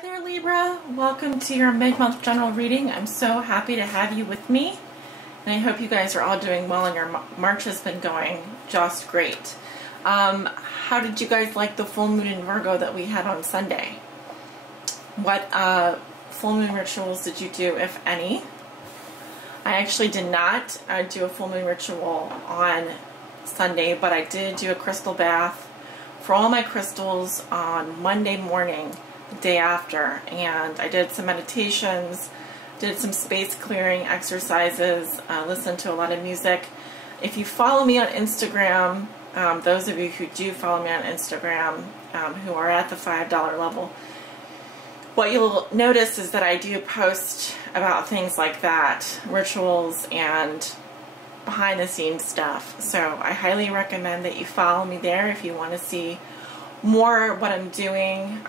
Hi there, Libra. Welcome to your mid-month general reading. I'm so happy to have you with me, and I hope you guys are all doing well and your March has been going just great. How did you guys like the full moon in Virgo that we had on Sunday? What full moon rituals did you do, if any? I actually did not do a full moon ritual on Sunday, but I did do a crystal bath for all my crystals on Monday morning, the day after, and I did some meditations, did some space clearing exercises, listened to a lot of music. If you follow me on Instagram, those of you who do follow me on Instagram, who are at the $5 level, what you'll notice is that I do post about things like that, rituals and behind the scenes stuff. So I highly recommend that you follow me there if you want to see more what I'm doing.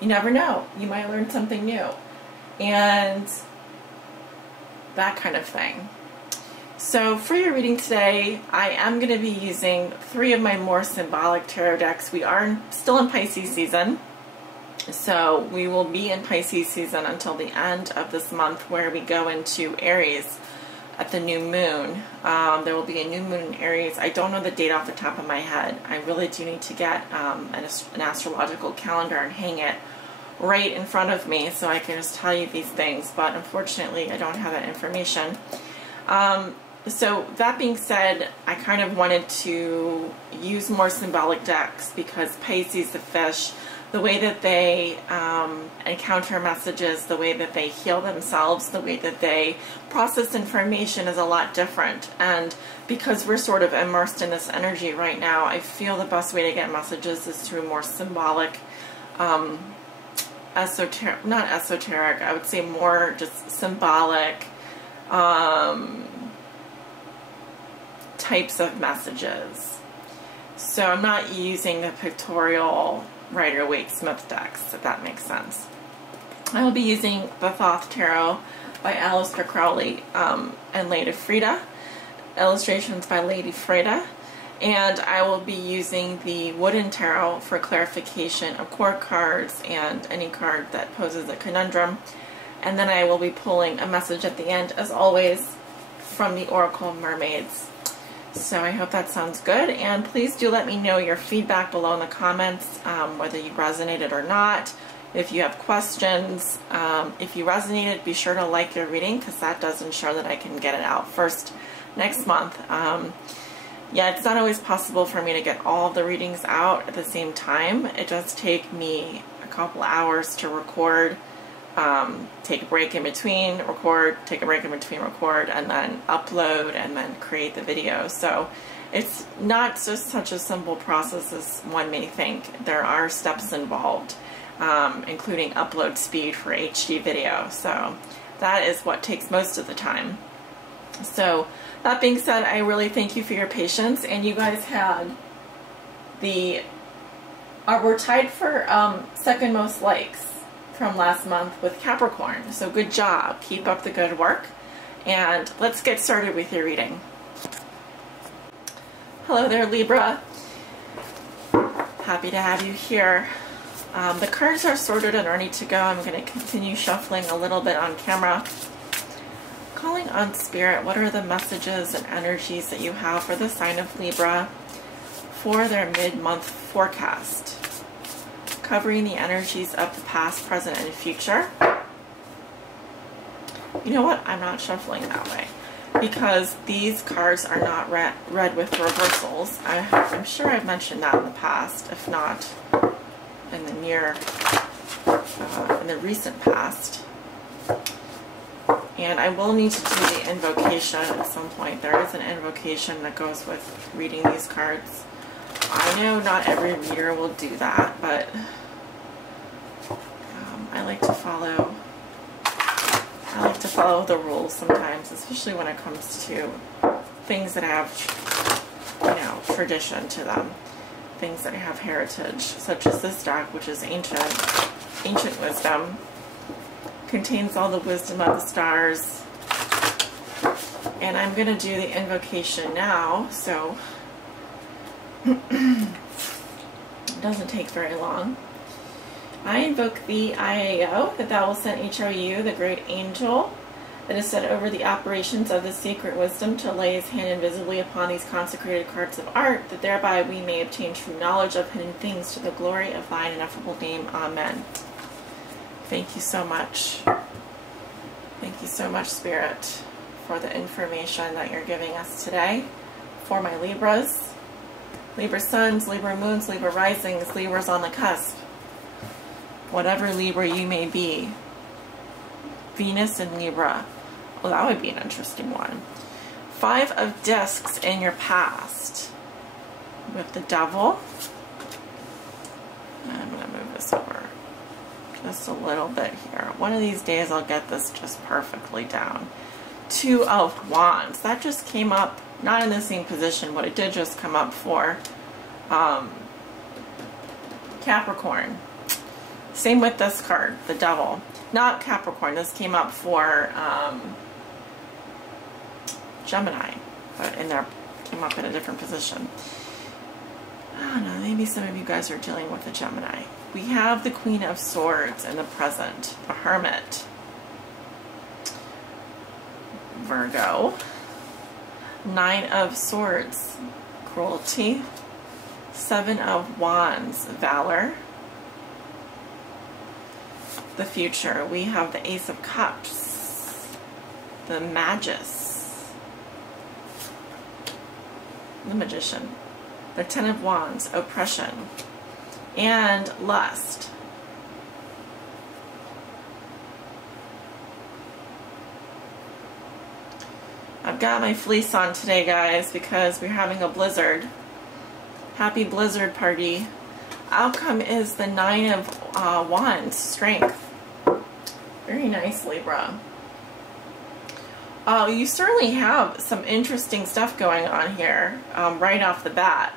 You never know, you might learn something new and that kind of thing. So for your reading today, I am going to be using 3 of my more symbolic tarot decks. We are still in Pisces season, so we will be in Pisces season until the end of this month, where we go into Aries at the new moon. There will be a new moon in Aries. I don't know the date off the top of my head. I really do need to get an astrological calendar and hang it right in front of me so I can just tell you these things, but unfortunately I don't have that information. So that being said, I kind of wanted to use more symbolic decks because Pisces, the fish, the way that they encounter messages, the way that they heal themselves, the way that they process information is a lot different. And because we're sort of immersed in this energy right now, I feel the best way to get messages is through more symbolic, esoteric, not esoteric, I would say more just symbolic types of messages. So I'm not using the pictorial Rider-Waite-Smith decks, if that makes sense. I will be using the Thoth Tarot by Aleister Crowley and Lady Frida, illustrations by Lady Frida, and I will be using the Wooden Tarot for clarification of court cards and any card that poses a conundrum, and then I will be pulling a message at the end, as always, from the Oracle Mermaids. So I hope that sounds good, and please do let me know your feedback below in the comments, whether you resonated or not. If you have questions, if you resonated, be sure to like your reading, because that does ensure that I can get it out first next month. Yeah, it's not always possible for me to get all the readings out at the same time. It does take me a couple hours to record, take a break in between, record, take a break in between, record, and then upload, and then create the video. So it's not just such a simple process as one may think. There are steps involved, including upload speed for HD video. So that is what takes most of the time. So that being said, I really thank you for your patience, and you guys had we're tied for second most likes from last month with Capricorn. So good job. Keep up the good work. And let's get started with your reading. Hello there, Libra. Happy to have you here. The cards are sorted and ready to go. I'm going to continue shuffling a little bit on camera. Calling on Spirit, what are the messages and energies that you have for the sign of Libra for their mid-month forecast? Covering the energies of the past, present, and future. You know what? I'm not shuffling that way because these cards are not read with reversals. I'm sure I've mentioned that in the past, if not in the in the recent past. And I will need to do the invocation at some point. There is an invocation that goes with reading these cards. I know not every reader will do that, but I like to follow the rules sometimes, especially when it comes to things that have, you know, tradition to them, things that have heritage, such as this deck, which is ancient wisdom, contains all the wisdom of the stars. And I'm going to do the invocation now, so it doesn't take very long. I invoke the IAO, that thou will send HRU, the great angel, that is set over the operations of the secret wisdom to lay his hand invisibly upon these consecrated cards of art, that thereby we may obtain true knowledge of hidden things to the glory of thine ineffable name. Amen. Thank you so much. Thank you so much, Spirit, for the information that you're giving us today. For my Libras, Libra suns, Libra moons, Libra risings, Libras on the cusp. Whatever Libra you may be. Venus in Libra. Well, that would be an interesting one. 5 of discs in your past. With the Devil. I'm going to move this over just a little bit here. One of these days I'll get this just perfectly down. 2 of Wands. That just came up, not in the same position, but it did just come up for Capricorn. Same with this card, the Devil. Not Capricorn, this came up for Gemini, but in there came up in a different position. I don't know, maybe some of you guys are dealing with a Gemini. We have the Queen of Swords in the present, the Hermit. Virgo. 9 of Swords, Cruelty. 7 of Wands, Valor. The future, we have the Ace of Cups, the Magus, the Magician, the 10 of Wands, Oppression, and Lust. I've got my fleece on today, guys, because we're having a blizzard. Happy blizzard party. Outcome is the 9 of Wands, Strength. Very nice, Libra. You certainly have some interesting stuff going on here right off the bat.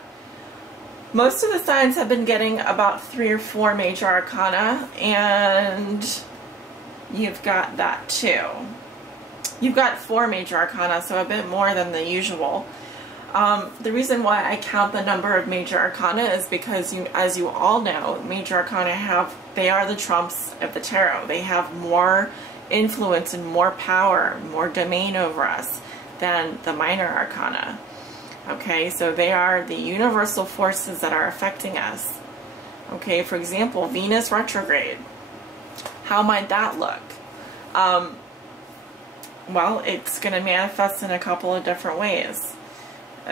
Most of the signs have been getting about 3 or 4 major arcana, and you've got that too. You've got 4 major arcana, so a bit more than the usual. The reason why I count the number of major arcana is because, as you all know, major arcana they are the trumps of the tarot. They have more influence and more power, more domain over us than the minor arcana. Okay, so they are the universal forces that are affecting us. Okay, for example, Venus retrograde. How might that look? Well, it's going to manifest in a couple of different ways.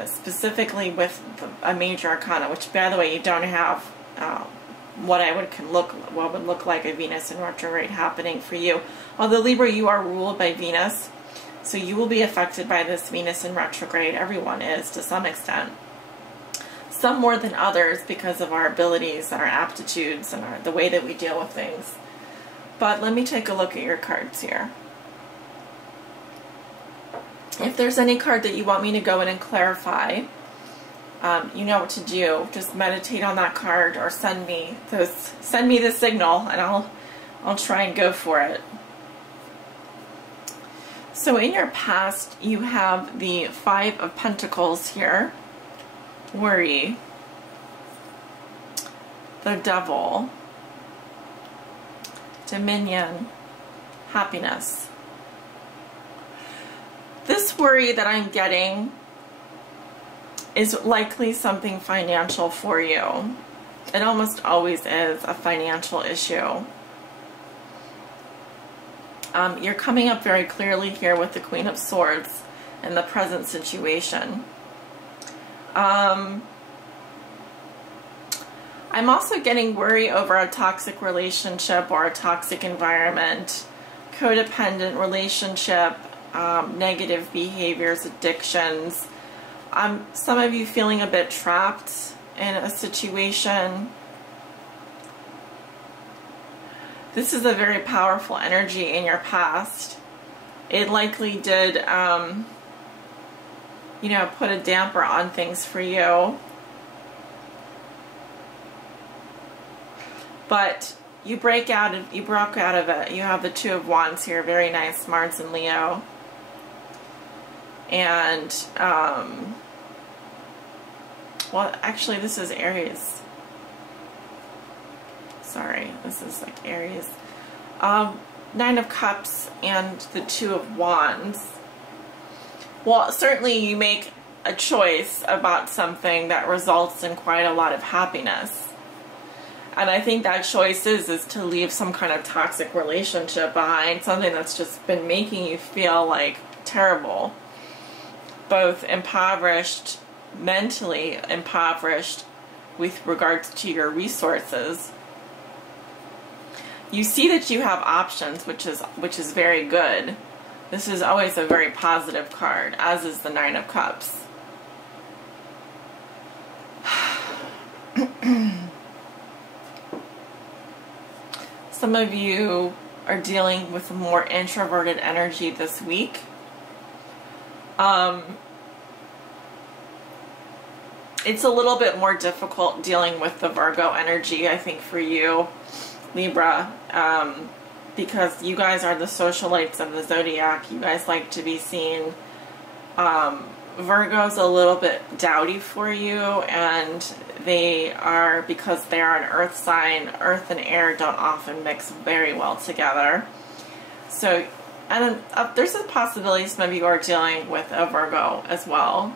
Specifically with a major arcana, which, by the way, you don't have what would look like a Venus in retrograde happening for you. Although Libra, you are ruled by Venus, so you will be affected by this Venus in retrograde. Everyone is, to some extent. Some more than others because of our abilities and our aptitudes and the way that we deal with things. But let me take a look at your cards here. If there's any card that you want me to go in and clarify, you know what to do. Just meditate on that card or send me the signal, and I'll try and go for it. So in your past, you have the 5 of Pentacles here, worry, the Devil, Dominion, happiness. This worry that I'm getting is likely something financial for you. It almost always is a financial issue. You're coming up very clearly here with the Queen of Swords in the present situation. I'm also getting worry over a toxic relationship or a toxic environment, codependent relationship, negative behaviors, addictions. Some of you feeling a bit trapped in a situation. This is a very powerful energy in your past. It likely did, you know, put a damper on things for you. But you broke out of it. You have the 2 of Wands here, very nice, Mars and Leo. And, well, actually this is Aries. sorry, this is like Aries. Nine of Cups and the Two of Wands. Well, certainly you make a choice about something that results in quite a lot of happiness. And I think that choice is to leave some kind of toxic relationship behind, something that's just been making you feel like terrible. Both impoverished, mentally impoverished with regards to your resources. You see that you have options, which is very good. This is always a very positive card, as is the Nine of Cups. Some of you are dealing with more introverted energy this week. It's a little bit more difficult dealing with the Virgo energy, I think, for you, Libra, because you guys are the socialites of the zodiac. You guys like to be seen. Virgo's a little bit dowdy for you, and they are, because they are an earth sign, earth and air don't often mix very well together. So, and there's a possibility some of you are dealing with a Virgo as well.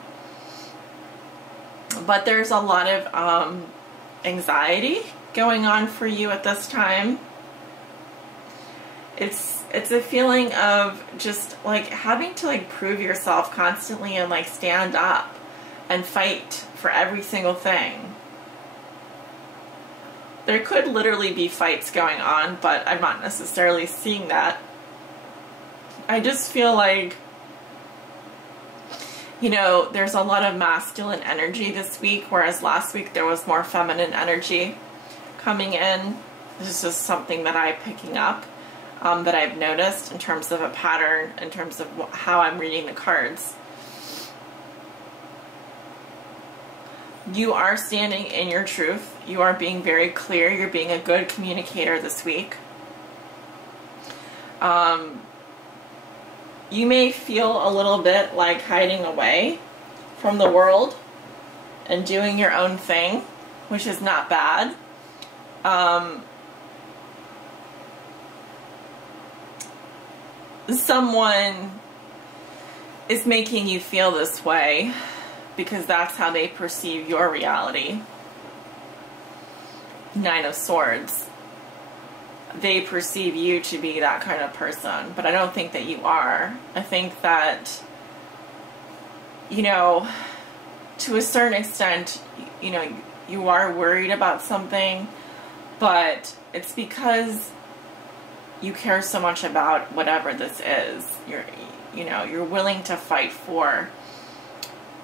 But there's a lot of anxiety going on for you at this time. It's a feeling of just like having to like prove yourself constantly and like stand up and fight for every single thing. There could literally be fights going on, but I'm not necessarily seeing that. I just feel like, you know, there's a lot of masculine energy this week, whereas last week there was more feminine energy coming in. This is just something that I'm picking up, that I've noticed in terms of a pattern, in terms of how I'm reading the cards. You are standing in your truth. You are being very clear. You're being a good communicator this week. You may feel a little bit like hiding away from the world and doing your own thing, which is not bad. Someone is making you feel this way because that's how they perceive your reality. Nine of Swords. They perceive you to be that kind of person, but I don't think that you are. I think that, you know, to a certain extent, you know, you are worried about something, but it's because you care so much about whatever this is. You're willing to fight for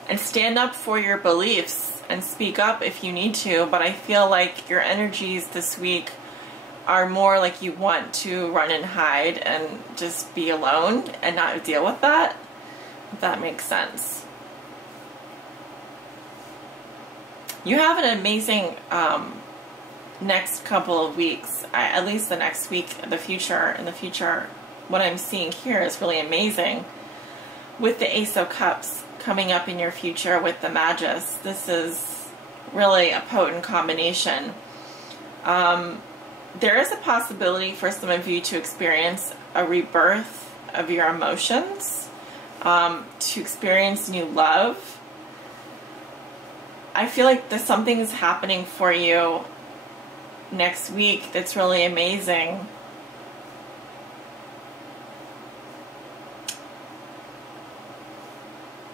and stand up for your beliefs and speak up if you need to, but I feel like your energies this week are more like you want to run and hide and just be alone and not deal with that, if that makes sense. You have an amazing next couple of weeks, at least the next week, in the future, what I'm seeing here is really amazing. With the Ace of Cups coming up in your future with the Magus, this is really a potent combination. There is a possibility for some of you to experience a rebirth of your emotions, to experience new love. I feel like there's something is happening for you next week that's really amazing.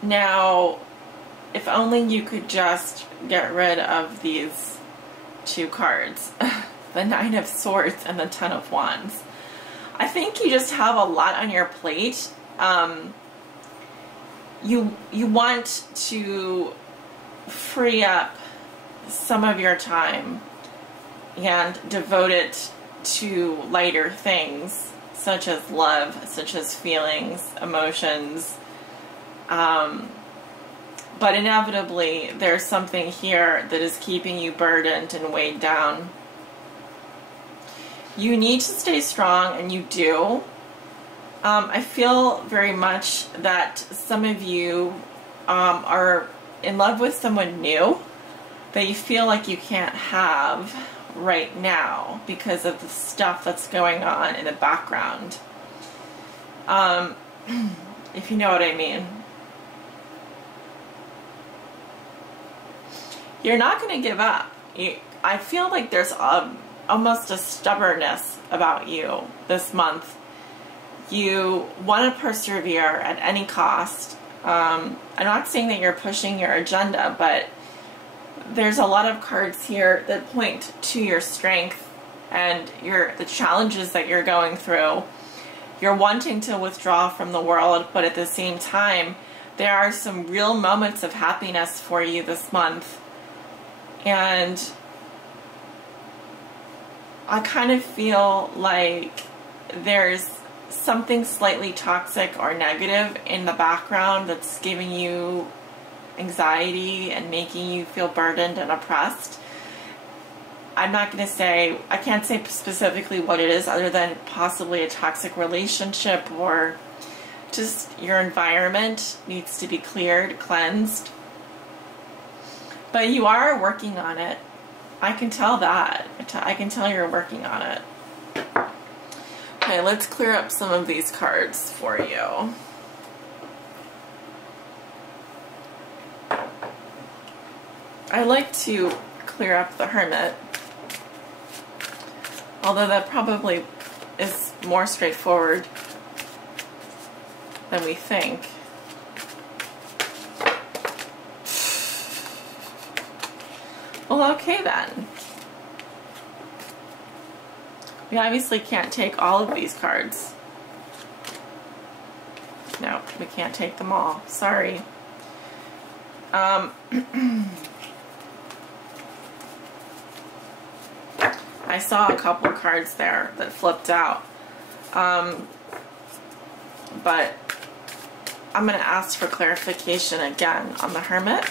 Now, if only you could just get rid of these two cards. The Nine of Swords and the Ten of Wands. I think you just have a lot on your plate. You want to free up some of your time and devote it to lighter things, such as love, such as feelings, emotions. But inevitably, there's something here that is keeping you burdened and weighed down. You need to stay strong, and you do. I feel very much that some of you are in love with someone new that you feel like you can't have right now because of the stuff that's going on in the background. If you know what I mean. You're not going to give up. I feel like there's almost a stubbornness about you this month. You want to persevere at any cost. I'm not saying that you're pushing your agenda, but there's a lot of cards here that point to your strength and the challenges that you're going through. You're wanting to withdraw from the world, but at the same time, there are some real moments of happiness for you this month. And I kind of feel like there's something slightly toxic or negative in the background that's giving you anxiety and making you feel burdened and oppressed. I'm not going to say, I can't say specifically what it is other than possibly a toxic relationship or just your environment needs to be cleared, cleansed. But you are working on it. I can tell that. I can tell you're working on it. Okay, let's clear up some of these cards for you. I like to clear up the Hermit, although that probably is more straightforward than we think. Well, okay then. We obviously can't take all of these cards. No, we can't take them all. Sorry. I saw a couple cards there that flipped out. But I'm going to ask for clarification again on the Hermit.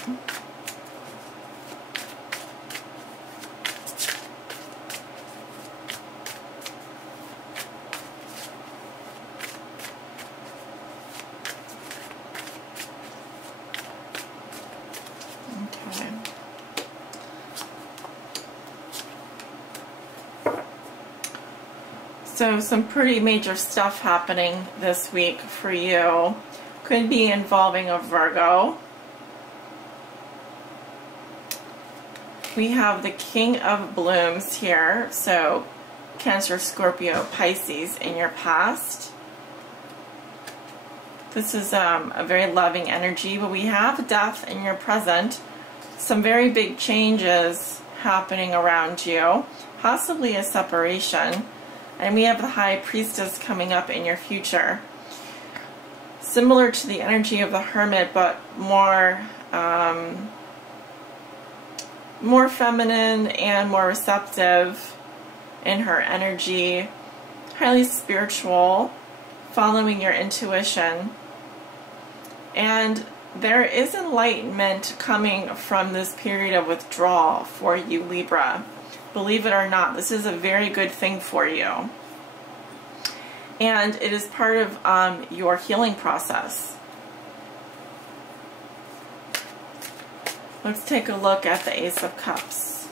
So some pretty major stuff happening this week for you. Could be involving a Virgo. We have the King of Blooms here. So Cancer, Scorpio, Pisces in your past. This is a very loving energy, but we have death in your present. Some very big changes happening around you. Possibly a separation. And we have the High Priestess coming up in your future. Similar to the energy of the Hermit, but more feminine and more receptive in her energy. Highly spiritual, following your intuition. And there is enlightenment coming from this period of withdrawal for you, Libra. Believe it or not, this is a very good thing for you. And it is part of your healing process. Let's take a look at the Ace of Cups.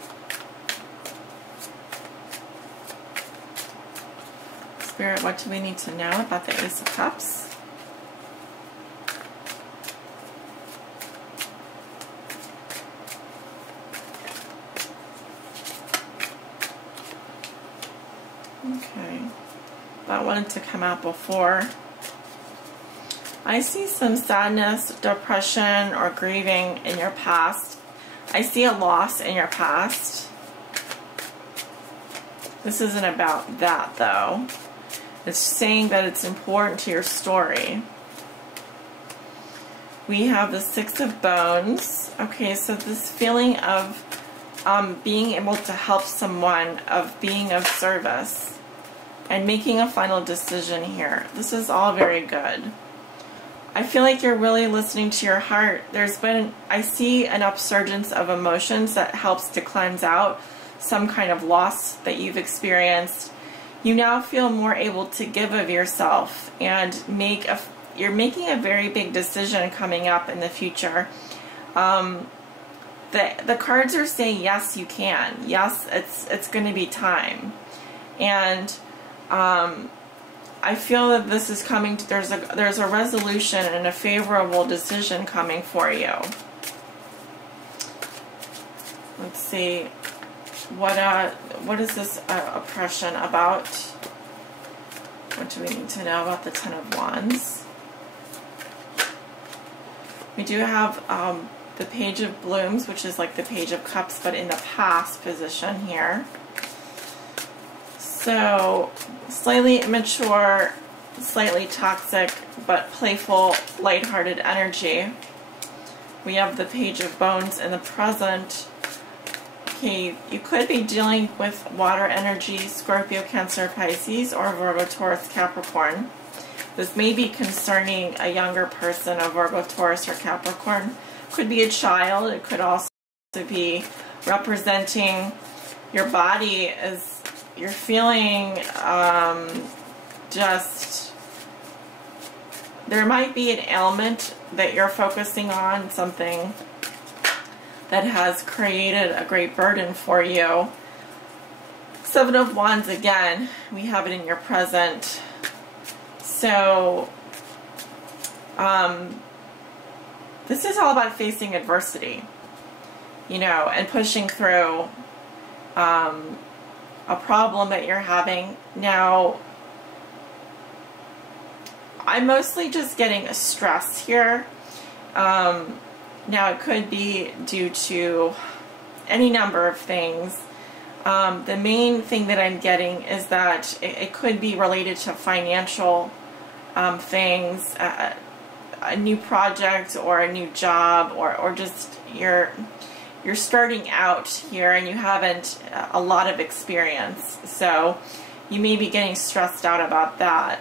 Spirit, what do we need to know about the Ace of Cups? Okay, that wanted to come out before. I see some sadness, depression, or grieving in your past. I see a loss in your past. This isn't about that, though. It's saying that it's important to your story. We have the Six of Bones. Okay, so this feeling of being able to help someone, of being of service, and making a final decision here. This is all very good. I feel like you're really listening to your heart. I see an upsurgence of emotions that helps to cleanse out some kind of loss that you've experienced. You now feel more able to give of yourself and you're making a very big decision coming up in the future. the cards are saying yes, you can. Yes, it's going to be time. And I feel that this is coming to, there's a resolution and a favorable decision coming for you. Let's see, what is this oppression about? What do we need to know about the Ten of Wands? We do have the Page of Blooms, which is like the Page of Cups, but in the past position here. So, slightly immature, slightly toxic, but playful, lighthearted energy. We have the Page of Bones in the present. Okay, you could be dealing with water energy, Scorpio, Cancer, Pisces, or Virgo, Taurus, Capricorn. This may be concerning a younger person, a Virgo, Taurus, or Capricorn. Could be a child. It could also be representing your body as you're feeling just, there might be an ailment that you're focusing on, something that has created a great burden for you. Seven of Wands again, we have it in your present. So, this is all about facing adversity, you know, and pushing through a problem that you're having. Now, I'm mostly just getting a stress here. Now, it could be due to any number of things. The main thing that I'm getting is that it could be related to financial things, a new project or a new job, or just you're starting out here and you haven't a lot of experience. So you may be getting stressed out about that.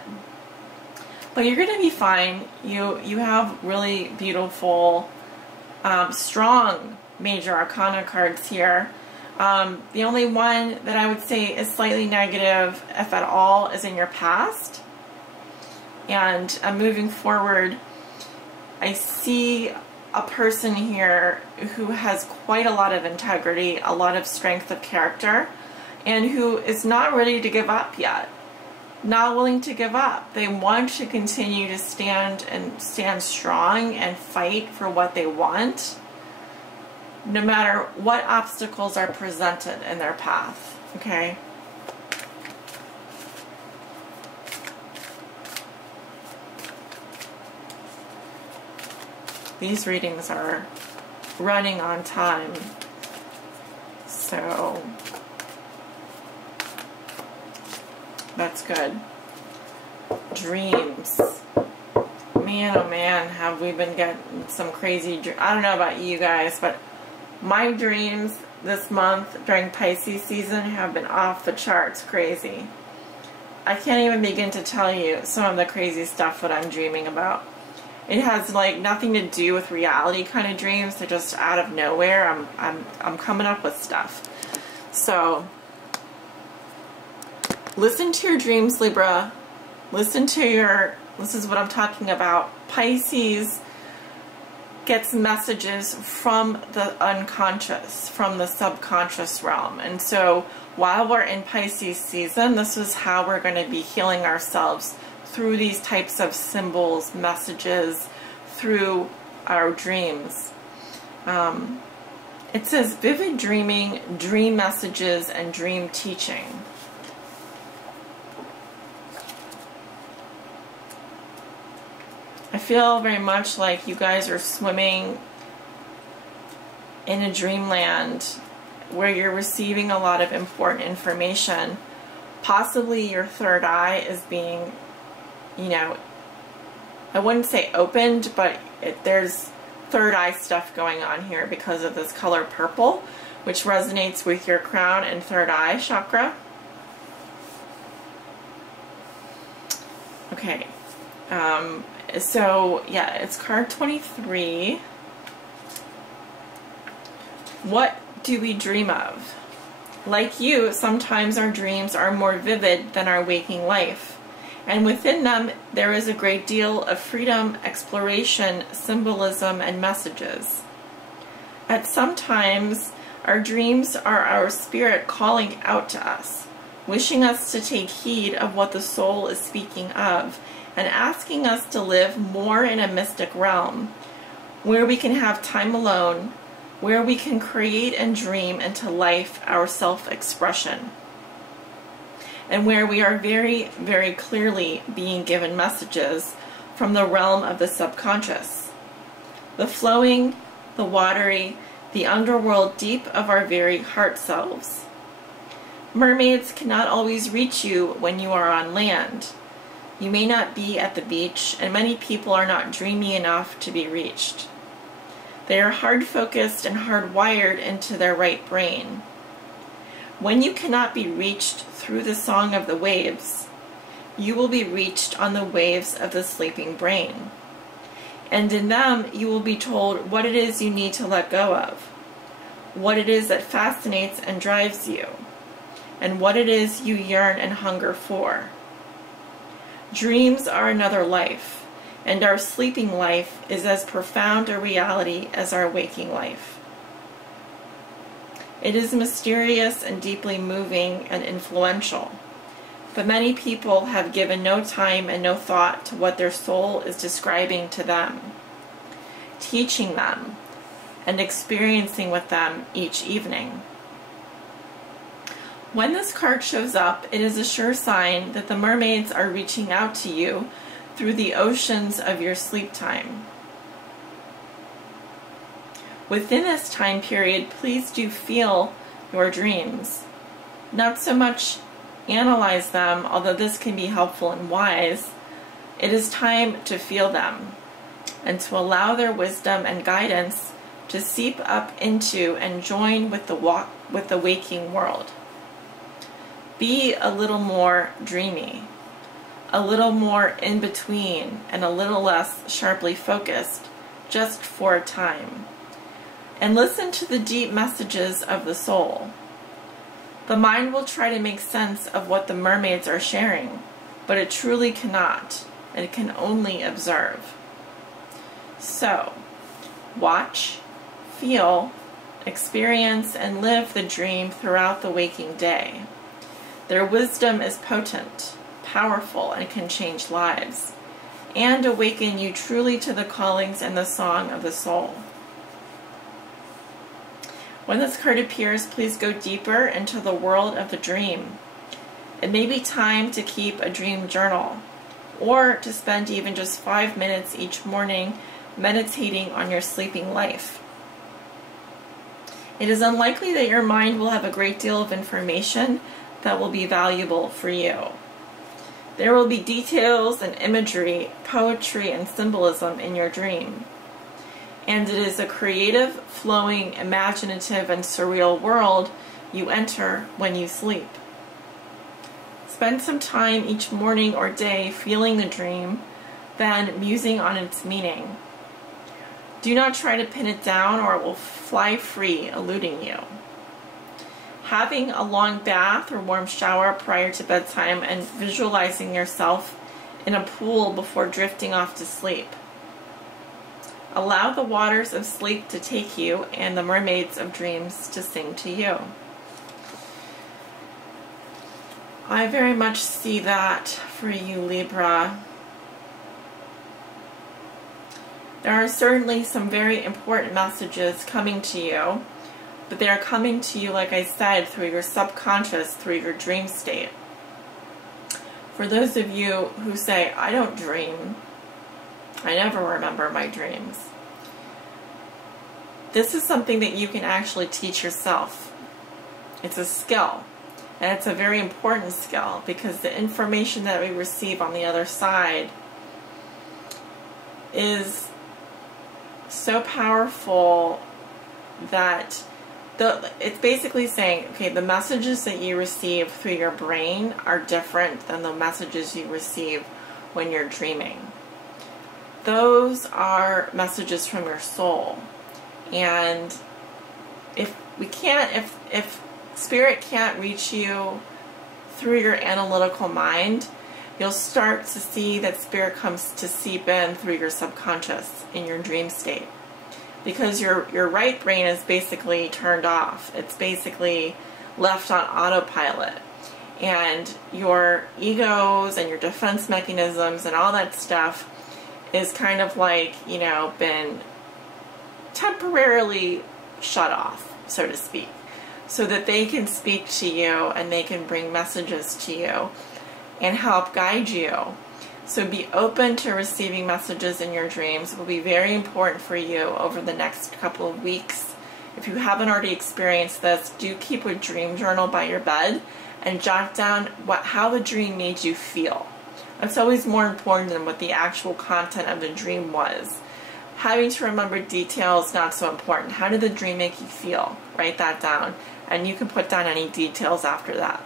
But you're going to be fine. You have really beautiful, strong major arcana cards here. The only one that I would say is slightly negative, if at all, is in your past. And moving forward, I see a person here who has quite a lot of integrity, a lot of strength of character, and who is not ready to give up yet. Not willing to give up. They want to continue to stand strong and fight for what they want, no matter what obstacles are presented in their path. Okay? These readings are running on time, so that's good. Dreams. Man, oh man, have we been getting some crazy dreams. I don't know about you guys, but my dreams this month during Pisces season have been off the charts crazy. I can't even begin to tell you some of the crazy stuff that I'm dreaming about. It has like nothing to do with reality kind of dreams. They're just out of nowhere. I'm coming up with stuff. So listen to your dreams, Libra. Listen to your, this is what I'm talking about. Pisces gets messages from the unconscious, from the subconscious realm. And so while we're in Pisces season, this is how we're going to be healing ourselves through these types of symbols, messages, through our dreams. It says vivid dreaming, dream messages, and dream teaching. I feel very much like you guys are swimming in a dreamland where you're receiving a lot of important information. Possibly your third eye is being, you know, I wouldn't say opened, but there's third eye stuff going on here because of this color purple, which resonates with your crown and third eye chakra. Okay. So, yeah, it's card 23. What do we dream of? Like you, sometimes our dreams are more vivid than our waking life. And within them, there is a great deal of freedom, exploration, symbolism, and messages. At some times, our dreams are our spirit calling out to us, wishing us to take heed of what the soul is speaking of, and asking us to live more in a mystic realm, where we can have time alone, where we can create and dream into life our self-expression, and where we are very, very clearly being given messages from the realm of the subconscious, the flowing, the watery, the underworld deep of our very heart selves. Mermaids cannot always reach you when you are on land. You may not be at the beach, and many people are not dreamy enough to be reached. They are hard-focused and hardwired into their right brain. When you cannot be reached through the song of the waves, you will be reached on the waves of the sleeping brain. And in them, you will be told what it is you need to let go of, what it is that fascinates and drives you, and what it is you yearn and hunger for. Dreams are another life, and our sleeping life is as profound a reality as our waking life. It is mysterious and deeply moving and influential, but many people have given no time and no thought to what their soul is describing to them, teaching them, and experiencing with them each evening. When this card shows up, it is a sure sign that the mermaids are reaching out to you through the oceans of your sleep time. Within this time period, please do feel your dreams. Not so much analyze them, although this can be helpful and wise. It is time to feel them and to allow their wisdom and guidance to seep up into and join with the waking world. Be a little more dreamy, a little more in between, and a little less sharply focused, just for a time. And listen to the deep messages of the soul. The mind will try to make sense of what the mermaids are sharing, but it truly cannot. It can only observe. So, watch, feel, experience, and live the dream throughout the waking day. Their wisdom is potent, powerful, and can change lives, and awaken you truly to the callings and the song of the soul. When this card appears, please go deeper into the world of the dream. It may be time to keep a dream journal, or to spend even just 5 minutes each morning meditating on your sleeping life. It is unlikely that your mind will have a great deal of information that will be valuable for you. There will be details and imagery, poetry, and symbolism in your dream. And it is a creative, flowing, imaginative, and surreal world you enter when you sleep. Spend some time each morning or day feeling the dream, then musing on its meaning. Do not try to pin it down or it will fly free, eluding you. Having a long bath or warm shower prior to bedtime and visualizing yourself in a pool before drifting off to sleep. Allow the waters of sleep to take you and the mermaids of dreams to sing to you. I very much see that for you, Libra. There are certainly some very important messages coming to you, but they are coming to you, like I said, through your subconscious, through your dream state. For those of you who say, I don't dream, I never remember my dreams, this is something that you can actually teach yourself. It's a skill, and it's a very important skill, because the information that we receive on the other side is so powerful that it's basically saying, okay, the messages that you receive through your brain are different than the messages you receive when you're dreaming. Those are messages from your soul. And if spirit can't reach you through your analytical mind, you'll start to see that spirit comes to seep in through your subconscious in your dream state. because your right brain is basically turned off. It's basically left on autopilot. And your egos and your defense mechanisms and all that stuff is kind of like, you know, been temporarily shut off, so to speak, so that they can speak to you and they can bring messages to you and help guide you. So be open to receiving messages in your dreams. It will be very important for you over the next couple of weeks. If you haven't already experienced this, do keep a dream journal by your bed and jot down how the dream made you feel. It's always more important than what the actual content of the dream was. Having to remember details, not so important. How did the dream make you feel? Write that down, and you can put down any details after that.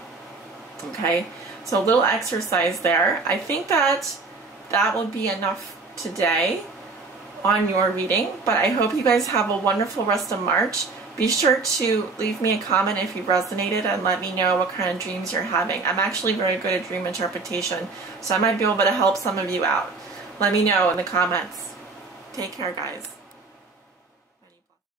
Okay, so a little exercise there. I think that will be enough today on your reading, but I hope you guys have a wonderful rest of March. Be sure to leave me a comment if you resonated and let me know what kind of dreams you're having. I'm actually very good at dream interpretation, so I might be able to help some of you out. Let me know in the comments. Take care, guys.